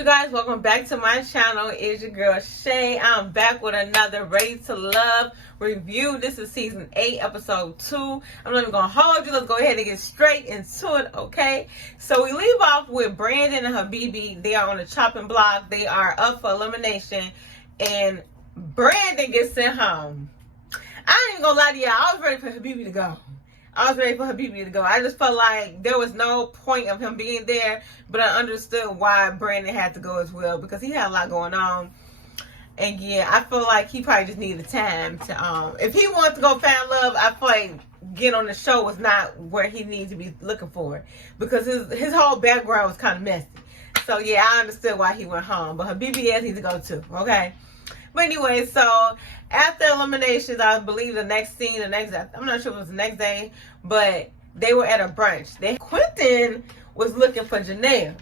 you guys? Welcome back to my channel. It's your girl Shay. I'm back with another Ready to Love review. This is season 8, episode 2. I'm not even gonna hold you. Let's go ahead and get straight into it, okay? So we leave off with Brandon and Habibi. They are on the chopping block. They are up for elimination, and Brandon gets sent home. I ain't even gonna lie to y'all. I was ready for Habibi to go. I just felt like there was no point of him being there, but I understood why Brandon had to go as well, because he had a lot going on. And yeah, I feel like he probably just needed time to, if he wanted to go find love, I feel like getting on the show was not where he needs to be looking for, because his whole background was kind of messy. So yeah, I understood why he went home, but Habibi needs to go too, okay? But anyway, so after eliminations, I believe I'm not sure if it was the next day, but they were at a brunch. Quentin was looking for Janelle.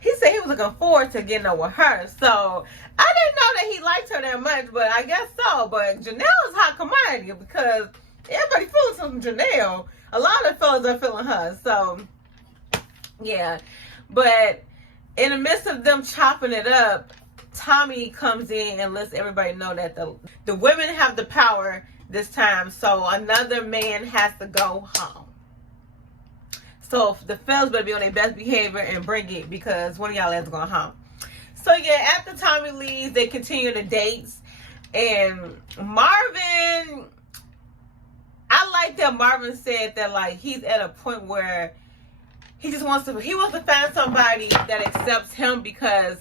He said he was looking forward to getting over her. So I didn't know that he liked her that much, but I guess so. But Janelle is hot commodity because everybody feeling some Janelle. A lot of fellas are feeling her. So yeah, but in the midst of them chopping it up, Tommy comes in and lets everybody know that the women have the power this time, so another man has to go home. So the fellas better be on their best behavior and bring it, because one of y'all has to go home. So yeah, after Tommy leaves, they continue the dates, and Marvin, I like that Marvin said that like he's at a point where he wants to find somebody that accepts him, because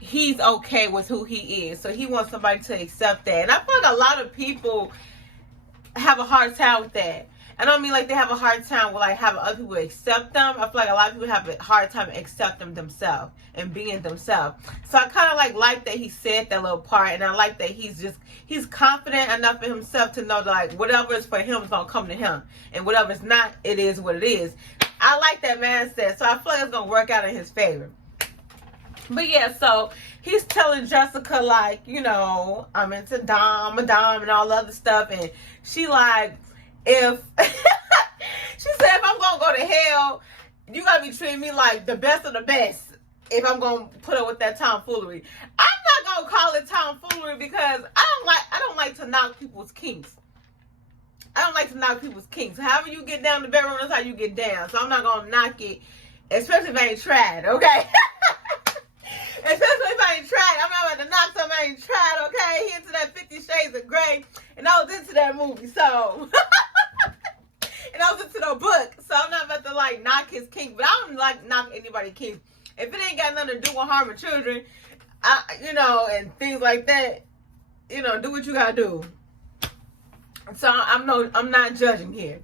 he's okay with who he is. So he wants somebody to accept that. And I feel like a lot of people have a hard time with that. I don't mean like they have a hard time with like having other people accept them. I feel like a lot of people have a hard time accepting themselves and being themselves. So I kind of like that he said that little part, and I like that he's confident enough in himself to know that like whatever is for him is gonna come to him, and whatever is not, it is what it is. I like that mindset. So I feel like it's gonna work out in his favor. But yeah, so he's telling Jessica, like, you know, I'm into Dom and all the other stuff. And she like, she said, if I'm going to go to hell, you got to be treating me like the best of the best if I'm going to put up with that tomfoolery. I'm not going to call it tomfoolery, because I don't like to knock people's kinks. However you get down the bedroom, that's how you get down. So I'm not going to knock it, especially if I ain't tried, okay? Especially if I ain't tried. I'm not about to knock something I ain't tried, okay? He into that 50 Shades of Grey, and I was into that movie, so. And I was into the book, so I'm not about to, like, knock his kink. But I don't, like, knock anybody's kink. If it ain't got nothing to do with harming children, and things like that, do what you gotta do. So I'm not judging here.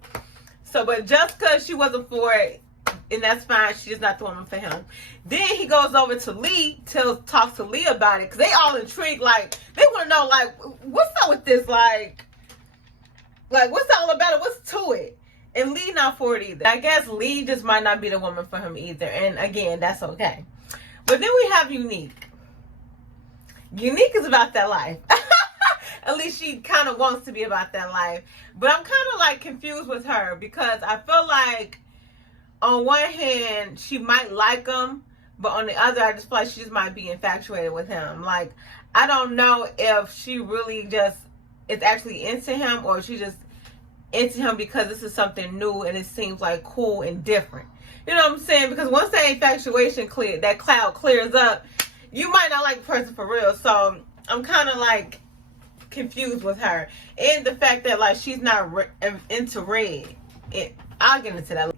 So, but Jessica, she wasn't for it. And that's fine. She's not the woman for him. Then he goes over to Lee, talks to Lee about it, because they all intrigued. Like, they want to know, like, what's up with this? Like, what's all about it? What's to it? And Lee not for it either. I guess Lee just might not be the woman for him either. And again, that's okay. But then we have Unique. Unique is about that life. At least she kind of wants to be about that life. But I'm kind of like confused with her, because I feel like on one hand, she might like him, but on the other, I just feel like she just might be infatuated with him. Like, I don't know if she really just is actually into him, or she just into him because this is something new and it seems like cool and different. You know what I'm saying? Because once that infatuation that cloud clears up, you might not like the person for real. So I'm kind of like confused with her, and the fact that like she's not into red. I'll get into that.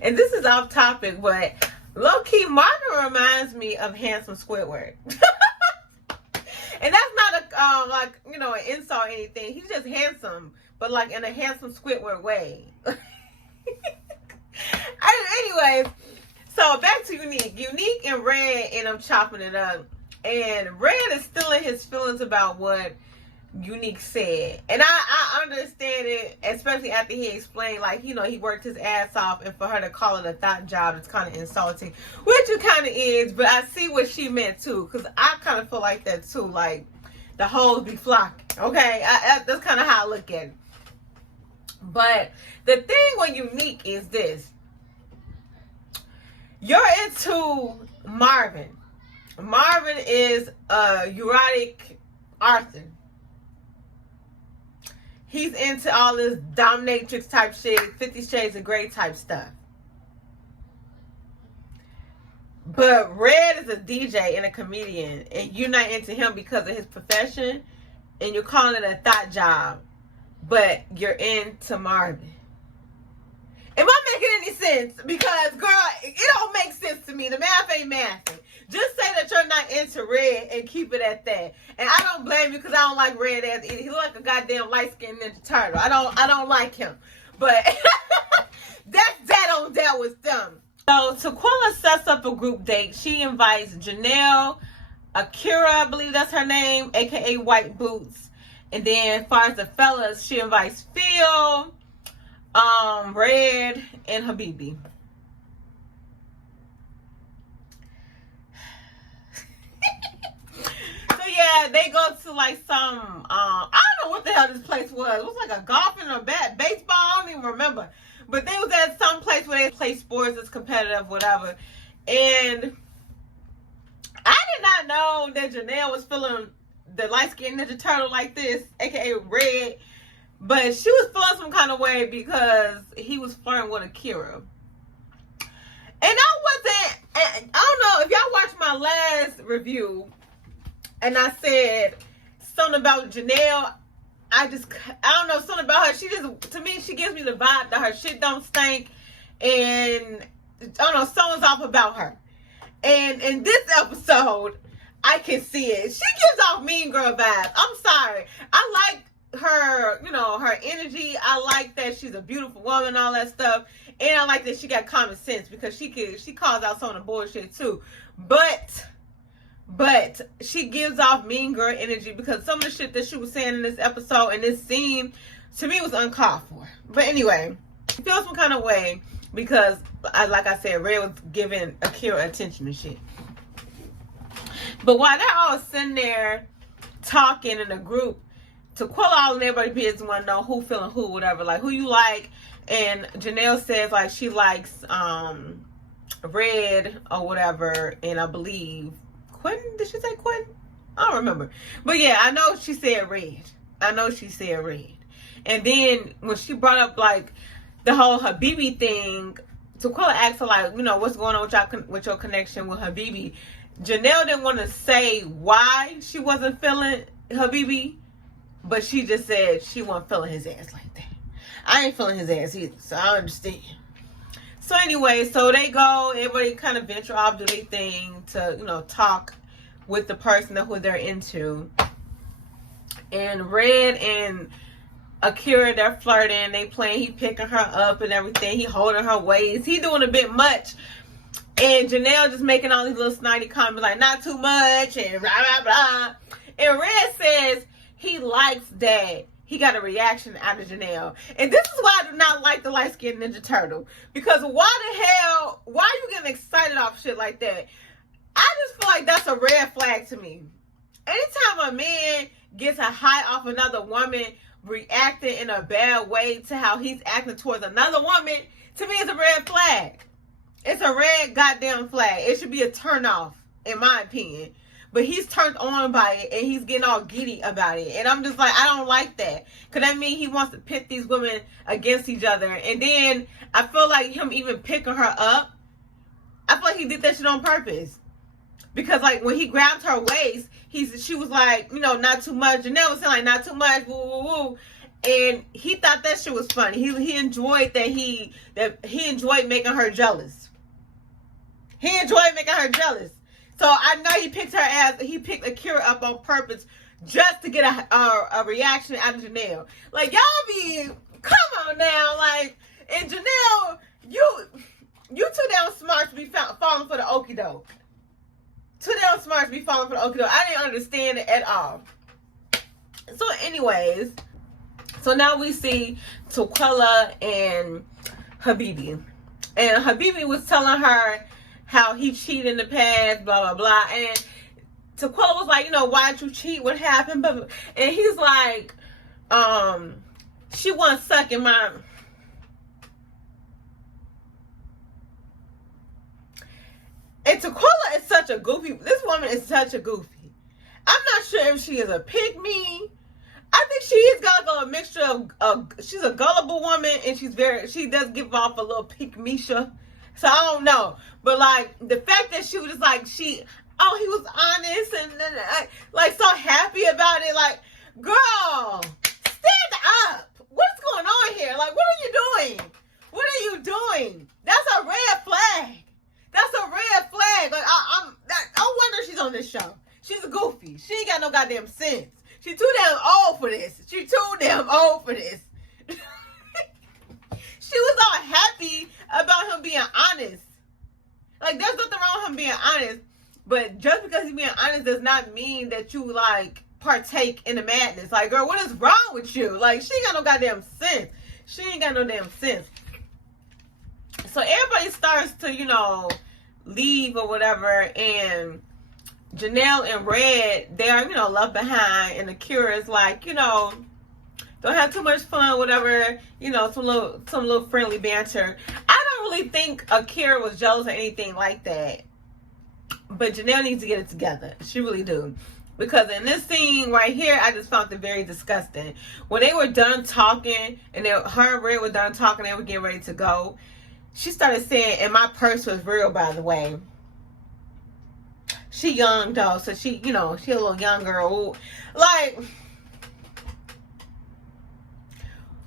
And this is off topic, but low-key, Marvin reminds me of handsome Squidward. And that's not an insult or anything. He's just handsome, but like in a handsome Squidward way. Anyways, so back to Unique. Unique and Red end up chopping it up. And Red is still in his feelings about what Unique said, and I understand it, especially after he explained, like, he worked his ass off, and for her to call it a thought job, it's kind of insulting, which it kind of is. But I see what she meant too, because I kind of feel like that too, like the hoes be flocking, okay? That's kind of how I look at it. But the thing with Unique is this: you're into Marvin, Marvin is a erotic Arthur. He's into all this dominatrix type shit, 50 Shades of Grey type stuff. But Red is a DJ and a comedian, and you're not into him because of his profession, and you're calling it a thought job, but you're into Marvin. Am I making any sense? Because, girl, it don't make sense to me. The math ain't mathing. Just say that you're not into Red and keep it at that. And I don't blame you because I don't like Red as either. He look like a goddamn light-skinned Ninja Turtle. I don't like him. But that's that on that with them. So Taquilla sets up a group date. She invites Janelle, Akira, I believe that's her name, aka White Boots. And then as far as the fellas, she invites Phil, Red, and Habibi. So yeah, they go to like some I don't know what the hell this place was. It was like a golf and a baseball, I don't even remember. But they was at some place where they play sports, it's competitive, whatever. And I did not know that Janelle was feeling the light-skinned Ninja Turtle like this, aka Red. But she was feeling some kind of way because he was flirting with Akira. And I don't know, if y'all watched my last review, and I said something about Janelle, I don't know, something about her. She just, to me, she gives me the vibe that her shit don't stink. And, I don't know, something's off about her. And in this episode, I can see it. She gives off Mean Girl vibes. I'm sorry. I like her, you know, her energy. I like that she's a beautiful woman and all that stuff. And I like that she got common sense because she calls out some of the bullshit too. But she gives off Mean Girl energy because some of the shit that she was saying in this episode and this scene, to me, was uncalled for. But anyway, I feel some kind of way because, like I said, Red was giving Akira attention and shit. But while they're all sitting there talking in a group, Taquilla all and everybody business want to know who feeling who, whatever, like who you like. And Janelle says like she likes Red or whatever, and I believe Quentin, did she say Quentin? I don't remember. But yeah, I know she said Red. And then when she brought up like the whole Habibi thing, Taquilla asked her like, you know, what's going on with your connection with Habibi. Janelle didn't want to say why she wasn't feeling Habibi, but she just said she wasn't feeling his ass like that. I ain't feeling his ass either, so I understand. So anyway, so they go, everybody kind of venture off, do their thing to, you know, talk with the person who they're into. And Red and Akira, they're flirting, they playing, he picking her up and everything, he holding her waist, he doing a bit much. And Janelle just making all these little snidey comments like, not too much, and blah, blah, blah. And Red says he likes that he got a reaction out of Janelle. And this is why I do not like the light-skinned Ninja Turtle. Because why the hell, why are you getting excited off shit like that? I just feel like that's a red flag to me. Anytime a man gets a high off another woman reacting in a bad way to how he's acting towards another woman, to me it's a red flag. It's a red goddamn flag. It should be a turn off, in my opinion. But he's turned on by it, and he's getting all giddy about it. And I'm just like, I don't like that. Because that means he wants to pit these women against each other. And then I feel like him even picking her up, I feel like he did that shit on purpose. Because, like, when he grabbed her waist, she was like, you know, not too much. Janelle was saying, like, not too much, woo, woo, woo. And he thought that shit was funny. He enjoyed that he enjoyed making her jealous. He enjoyed making her jealous. So I know he picked Akira up on purpose just to get a reaction out of Janelle. Like, y'all come on now. Like, and Janelle, you too damn smart to be falling for the okie doke. Too damn smart to be falling for the okie doke. I didn't understand it at all. So anyways, so now we see Taquilla and Habibi. And Habibi was telling her how he cheated in the past, blah, blah, blah. And Taquilla was like, you know, why'd you cheat? What happened? Blah, blah. And he's like, she wasn't sucking my... And Taquilla is such a goofy. This woman is such a goofy. I'm not sure if she is a pick-me. I think she is got like a mixture of she's a gullible woman, and she does give off a little pick-me-sha. So I don't know. But like the fact that she was just like he was honest and like so happy about it. Like, girl, stand up. What's going on here? Like, what are you doing? What are you doing? That's a red flag. That's a red flag. Like, I wonder she's on this show. She's a goofy. She ain't got no goddamn sense. She too damn old for this. She too damn old for this. She was all happy about him being honest. Like, there's nothing wrong with him being honest. But just because he's being honest does not mean that you, like, partake in the madness. Like, girl, what is wrong with you? Like, she ain't got no goddamn sense. She ain't got no damn sense. So everybody starts to, you know, leave or whatever. And Janelle and Red, they are, you know, left behind. And Akira is like, you know, don't have too much fun, whatever. You know, some little friendly banter. I don't really think Akira was jealous or anything like that. But Janelle needs to get it together. She really do. Because in this scene right here, I just found it very disgusting. When they were done talking, and her and Red were done talking, they were getting ready to go, she started saying, and my purse was real, by the way. She young, though, so she, you know, she a little young girl. Like,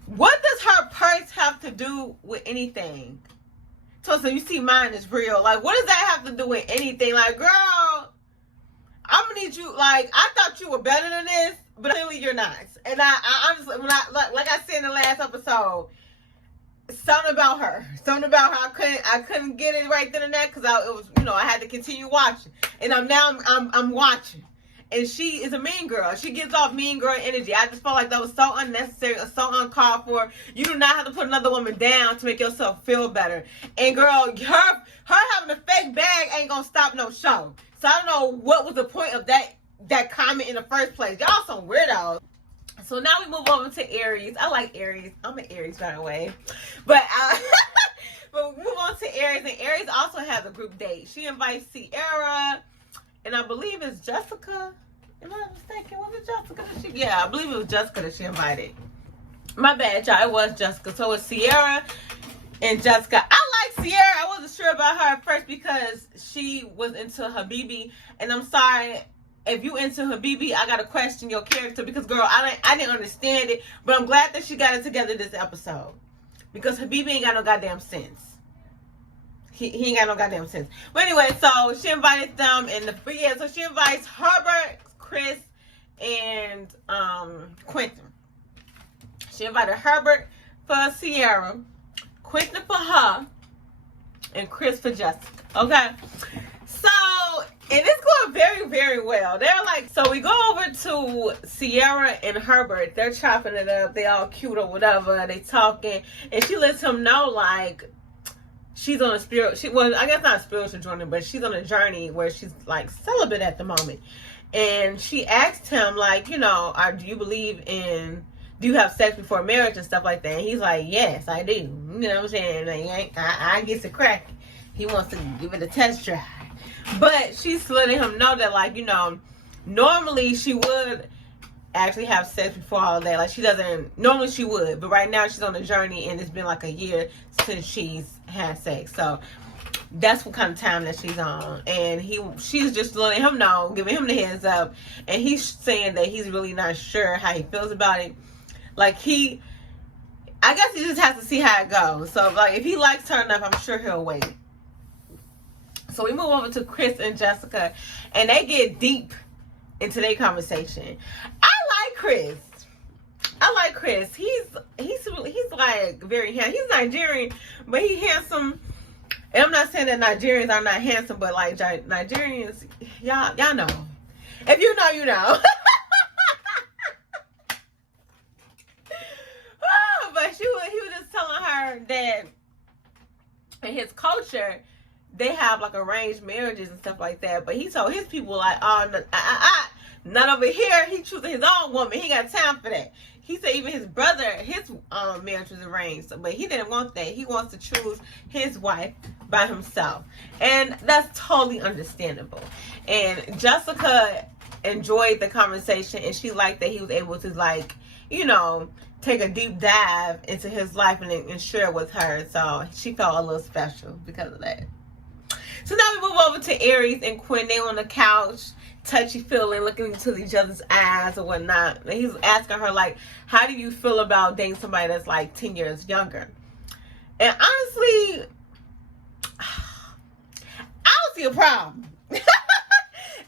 what does her purse have to do with anything? So you see mine is real. Like, what does that have to do with anything? Like, girl, I'm gonna need you. Like, I thought you were better than this, but clearly you're not. And I honestly, when like I said in the last episode, something about her, I couldn't get it right then and there because it was, you know, I had to continue watching, and I'm watching, and she is a mean girl. She gives off mean girl energy. I just felt like that was so unnecessary, so uncalled for. You do not have to put another woman down to make yourself feel better. And girl, her having a fake bag ain't gonna stop no show. So I don't know what was the point of that comment in the first place. Y'all some weirdos. So now we move over to Aries. I like Aries. I'm an Aries, by the way. But but we move on to Aries. And Aries also has a group date. She invites Sierra, and I believe it's Jessica. Am I mistaken? Was it Jessica? Yeah, I believe it was Jessica that she invited. My bad, y'all. It was Jessica. So it's Sierra and Jessica. I like Sierra. I wasn't sure about her at first because she was into Habibi. And I'm sorry, if you into Habibi, I gotta question your character because, girl, I didn't understand it. But I'm glad that she got it together this episode because Habibi ain't got no goddamn sense. He ain't got no goddamn sense. But anyway, so she invited them, so she invites Herbert, Chris, and Quentin. She invited Herbert for Sierra, Quentin for her, and Chris for Jessica. Okay, so and it's going very, very well. They're like, so we go over to Sierra and Herbert. They're chopping it up. They all cute or whatever. They talking, and she lets him know like she's on a I guess not a spiritual journey, but she's on a journey where she's like celibate at the moment. And she asked him, like, you know, do you have sex before marriage and stuff like that? And he's like, yes, I do. You know what I'm saying? Like, I get to crack it. He wants to give it a test drive. But she's letting him know that, like, you know, normally she would actually have sex before all that. Like, normally she would. But right now she's on a journey, and it's been like a year since she's had sex. So that's what kind of time that she's on. And she's just letting him know, giving him the heads up. And he's saying that he's really not sure how he feels about it. Like, I guess he just has to see how it goes. So, like, if he likes her enough, I'm sure he'll wait. So we move over to Chris and Jessica, and they get deep into their conversation. I like Chris. He's like very handsome. He's Nigerian, but he's handsome. And I'm not saying that Nigerians are not handsome, but like Nigerians, y'all know. If you know, you know. But he was just telling her that in his culture, they have like arranged marriages and stuff like that. But he told his people like, oh, no, Not over here. He choosing his own woman. He got time for that. He said even his brother, his marriage was arranged, but he didn't want that. He wants to choose his wife by himself, and that's totally understandable. And Jessica enjoyed the conversation, and she liked that he was able to, like, you know, take a deep dive into his life and share it with her. So she felt a little special because of that. So now we move over to Aries and Quinn. They on the couch, touchy feeling, looking into each other's eyes or whatnot. And he's asking her, like, how do you feel about dating somebody that's like 10 years younger? And honestly, I don't see a problem. At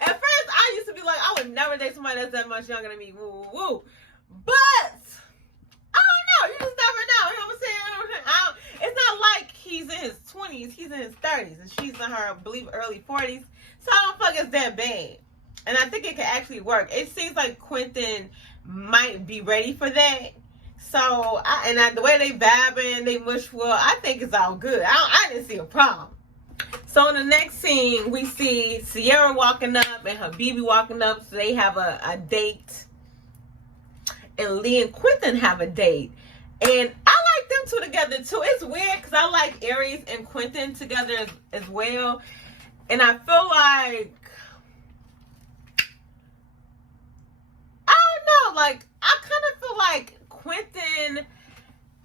first, I used to be like, I would never date somebody that's that much younger than me. Woo, woo, woo. But I don't know. You just never know. You know what I'm saying? It's not like he's in his 20s. He's in his 30s. And she's in her, I believe, early 40s. So I don't feel like it's that bad. And I think it could actually work. It seems like Quentin might be ready for that. So, the way they vibing, they mush well, I think it's all good. I didn't see a problem. So in the next scene, we see Sierra walking up and Habibi walking up. So they have a date. And Lee and Quentin have a date. And I like them two together too. It's weird because I like Aries and Quentin together as well. And I feel like, I don't know, like, I kind of feel like Quentin,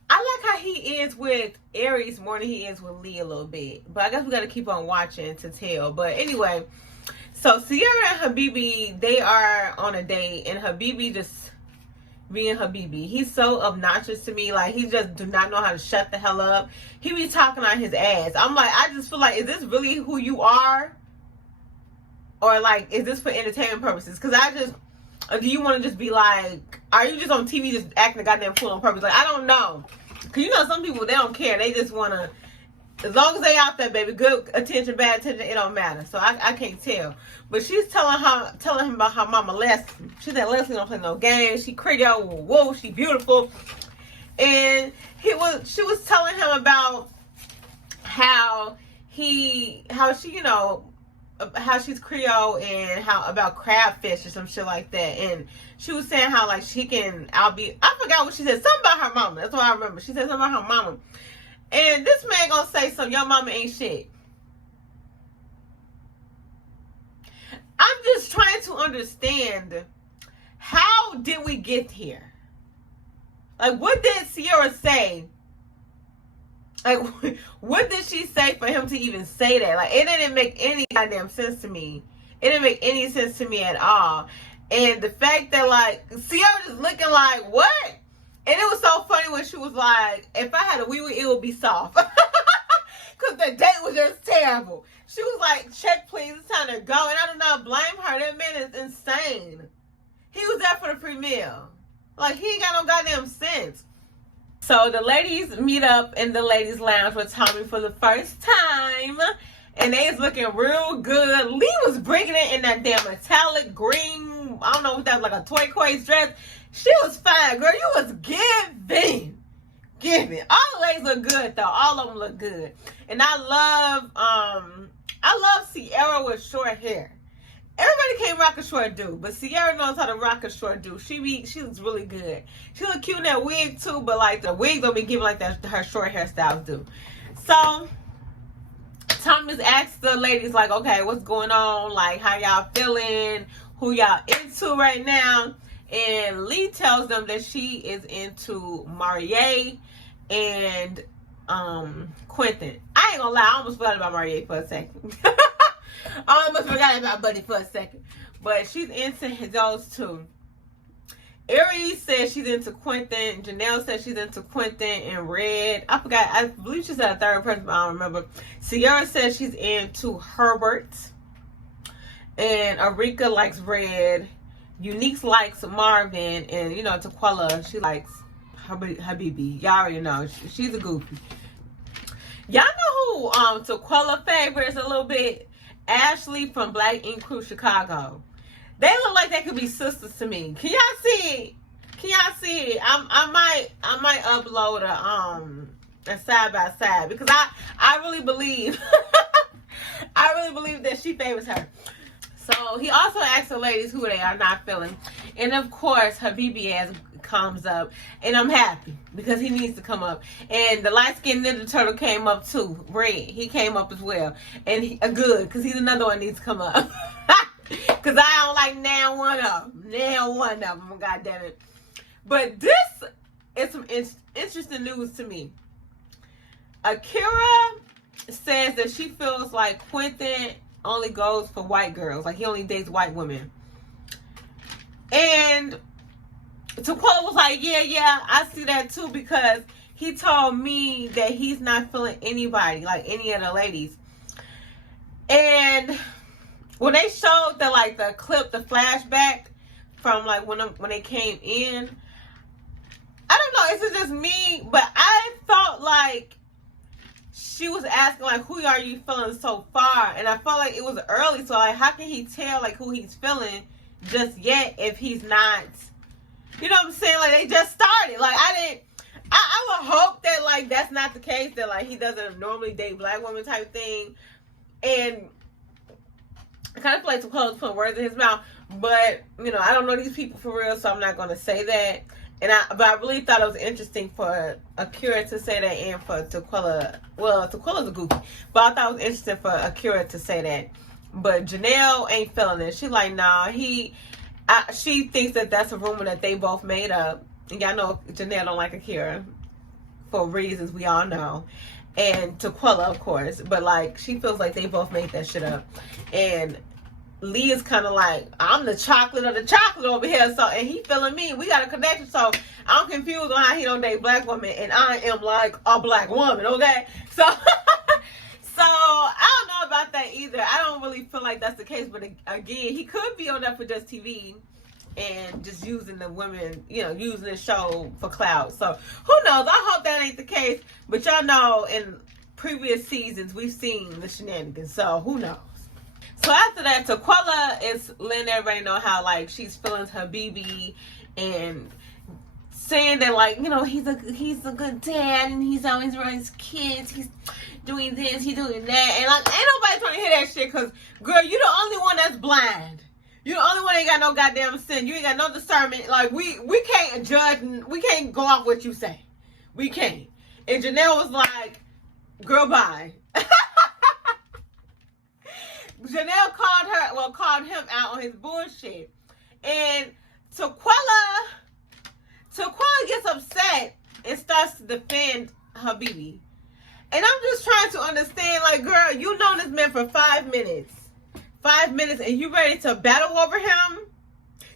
I like how he is with Aries more than he is with Lee a little bit. But I guess we got to keep on watching to tell. But anyway, so Sierra and Habibi, they are on a date. And Habibi just being Habibi. He's so obnoxious to me. Like, he just do not know how to shut the hell up. He be talking on his ass. I'm like, I just feel like, is this really who you are? Or, like, is this for entertainment purposes? Because I just, do you want to just be like, are you just on TV just acting a goddamn fool on purpose? Like, I don't know. Because, you know, some people, they don't care. They just want to, as long as they out there, baby, good attention, bad attention, it don't matter. So I can't tell. But she's telling him about her mama Leslie. She said Leslie don't play no games. She Creole, whoa, she beautiful. And she was telling him about how she, you know, how she's Creole and how about crabfish or some shit like that. And she was saying how, like, I forgot what she said. Something about her mama. That's what I remember. She said something about her mama. And this man gonna say something, your mama ain't shit. I'm just trying to understand, how did we get here? Like, what did Sierra say? Like, what did she say for him to even say that? Like, it didn't make any goddamn sense to me. It didn't make any sense to me at all. And the fact that, like, Sierra just looking like, what? And it was so funny when she was like, if I had a wee wee, it would be soft. Because the date was just terrible. She was like, check please, it's time to go. And I do not blame her. That man is insane. He was there for the premiere. Like, he ain't got no goddamn sense. So the ladies meet up in the ladies' lounge with Tommy for the first time. And they is looking real good. Lee was bringing it in that damn metallic green, I don't know if that was like a turquoise dress. She was fine, girl. You was giving. All the ladies look good, though. All of them look good. And I love Sierra with short hair. Everybody can't rock a short dude, but Sierra knows how to rock a short dude. She looks really good. She look cute in that wig, too, but, like, the wig don't be giving like that her short hairstyles do. So Thomas asked the ladies, like, okay, what's going on? Like, how y'all feeling? Who y'all into right now? And Lee tells them that she is into Marie and Quentin. I ain't gonna lie, I almost forgot about Marie for a second. I almost forgot about Buddy for a second. But she's into those two. Aries says she's into Quentin. Janelle says she's into Quentin and Red. I forgot. I believe she said a third person, but I don't remember. Sierra says she's into Herbert. And Arika likes Red. Unique likes Marvin. And, you know, Taquella, she likes Habibi. Y'all already know. She's a goofy. Y'all know who Taquella favors a little bit? Ashley from Black Ink Crew Chicago. They look like they could be sisters to me. Can y'all see it? I might upload a side by side because I really believe I really believe that she favors her. So he also asked the ladies who they are not feeling. And of course, Habibi ass comes up. And I'm happy because he needs to come up. And the light-skinned Ninja Turtle came up too. Red. He came up as well. And good, because he's another one that needs to come up. Because I don't like now one of them. Now one of them. God damn it. But this is some interesting news to me. Akira says that she feels like Quentin only goes for white girls. Like he only dates white women. And Taquella was like, yeah, I see that too, because he told me that he's not feeling anybody, like any of the ladies. And when they showed the clip, the flashback from like when they came in, I don't know, is it just me? But I felt like she was asking like, who are you feeling so far? And I felt like it was early, so like how can he tell like who he's feeling just yet if he's not, you know what I'm saying? Like they just started. Like I would hope that like that's not the case, that like he doesn't normally date black women type thing. And I kind of feel like Taquella's putting words in his mouth, but you know, I don't know these people for real, so I'm not gonna say that. But I really thought it was interesting for Akira to say that, and for Taquella. Well, Taquella's a goofy, but I thought it was interesting for Akira to say that. But Janelle ain't feeling it. She like, nah, she thinks that that's a rumor that they both made up. And y'all know Janelle don't like Akira for reasons we all know. And Taquella, of course. But like, she feels like they both made that shit up. And Lee is kind of like, I'm the chocolate of the chocolate over here, so, and he feeling me. We got a connection, so I'm confused on how he don't date black women, and I am like a black woman, okay? So, so I don't know about that either. I don't really feel like that's the case, but again, he could be on that for just TV and just using the women, you know, using the show for clout. So who knows? I hope that ain't the case, but y'all know in previous seasons we've seen the shenanigans, so who knows? So after that, Taquella is letting everybody know how like she's feeling Habibi and saying that like, you know, he's a good dad and he's always around his kids. He's doing this, he's doing that, and like ain't nobody trying to hear that shit, because girl, you the only one that's blind. You the only one that ain't got no goddamn sin. You ain't got no discernment. Like we can't judge, we can't go off what you say. We can't. And Janelle was like, girl, bye. Janelle called him out on his bullshit. And Taquella gets upset and starts to defend Habibi. And I'm just trying to understand, like, girl, you know this man for 5 minutes. 5 minutes, and you ready to battle over him?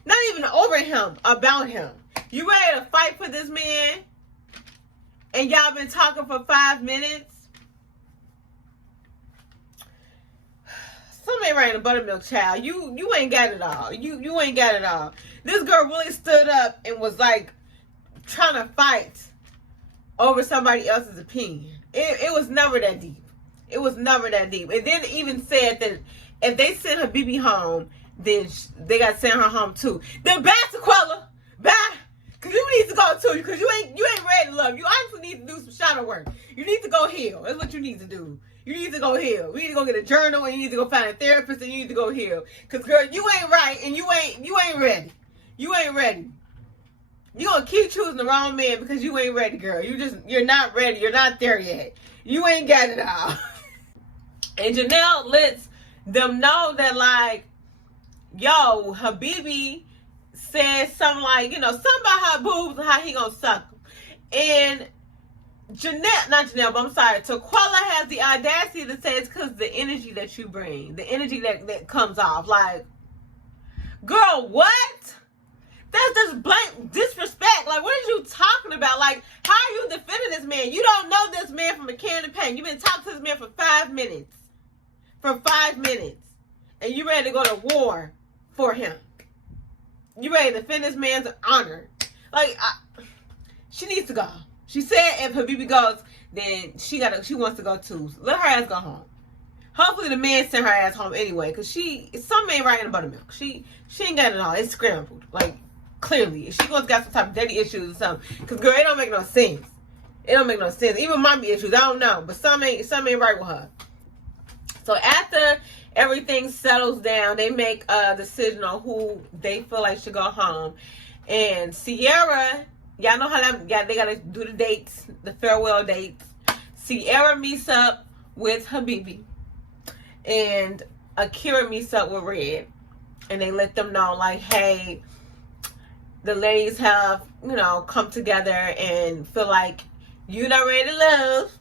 Not even over him, about him. You ready to fight for this man? And y'all been talking for 5 minutes? Somebody ran a buttermilk child. You ain't got it all. You ain't got it all. This girl really stood up and was like trying to fight over somebody else's opinion. It was never that deep. It was never that deep. And then even said that if they send Habibi home, then they got to send her home too. Then bye, Taquella. Bye. Cause you need to go too. Because you ain't ready to love. You honestly need to do some shadow work. You need to go heal. That's what you need to do. You need to go heal. We need to go get a journal, and you need to go find a therapist, and you need to go heal. Cause girl, you ain't right, and you ain't ready. You ain't ready. You gonna keep choosing the wrong man because you ain't ready, girl. You're not ready. You're not there yet. You ain't got it all. And Janelle lets them know that like, yo, Habibi said something like, you know, something about her boobs and how he gonna suck them. And Taquella has the audacity to say it's because of the energy that you bring, the energy that comes off. Like, girl, what? That's just blank disrespect. Like, what are you talking about? Like, how are you defending this man? You don't know this man from a can of paint. You've been talking to this man for 5 minutes. For 5 minutes. And you ready to go to war for him. You ready to defend this man's honor. Like, she needs to go. She said if Habibi goes, then she wants to go too. Let her ass go home. Hopefully the man sent her ass home anyway, because something ain't right in the buttermilk. She ain't got it all. It's scrambled. Like, clearly. She got some type of daddy issues or something. Because, girl, it don't make no sense. It don't make no sense. Even mommy issues, I don't know. But something ain't right with her. So after everything settles down, they make a decision on who they feel like should go home. And Sierra, y'all know how they gotta do the dates, the farewell dates. Sierra meets up with Habibi, and Akira meets up with Red, and they let them know, like, hey, the ladies have, come together and feel like you're not ready to love,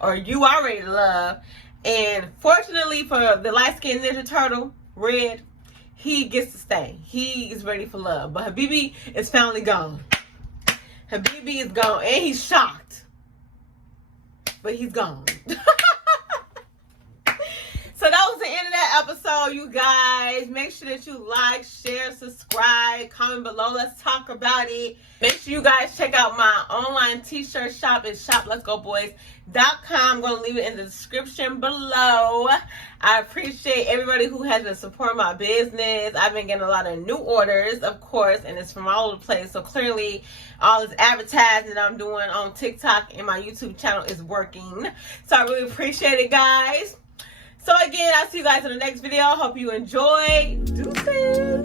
or you are ready to love. And fortunately for the light-skinned Ninja Turtle, Red, he gets to stay. He is ready for love. But Habibi is finally gone. Habibi is gone, and he's shocked. But he's gone. So that was the end of that episode, you guys. Make sure that you like, share, subscribe, comment below. Let's talk about it. Make sure you guys check out my online t-shirt shop at shopletsgoboys.com. I'm going to leave it in the description below. I appreciate everybody who has been supporting my business. I've been getting a lot of new orders, of course, and it's from all over the place. So clearly, all this advertising that I'm doing on TikTok and my YouTube channel is working. So I really appreciate it, guys. So again, I'll see you guys in the next video. Hope you enjoy. Deuces.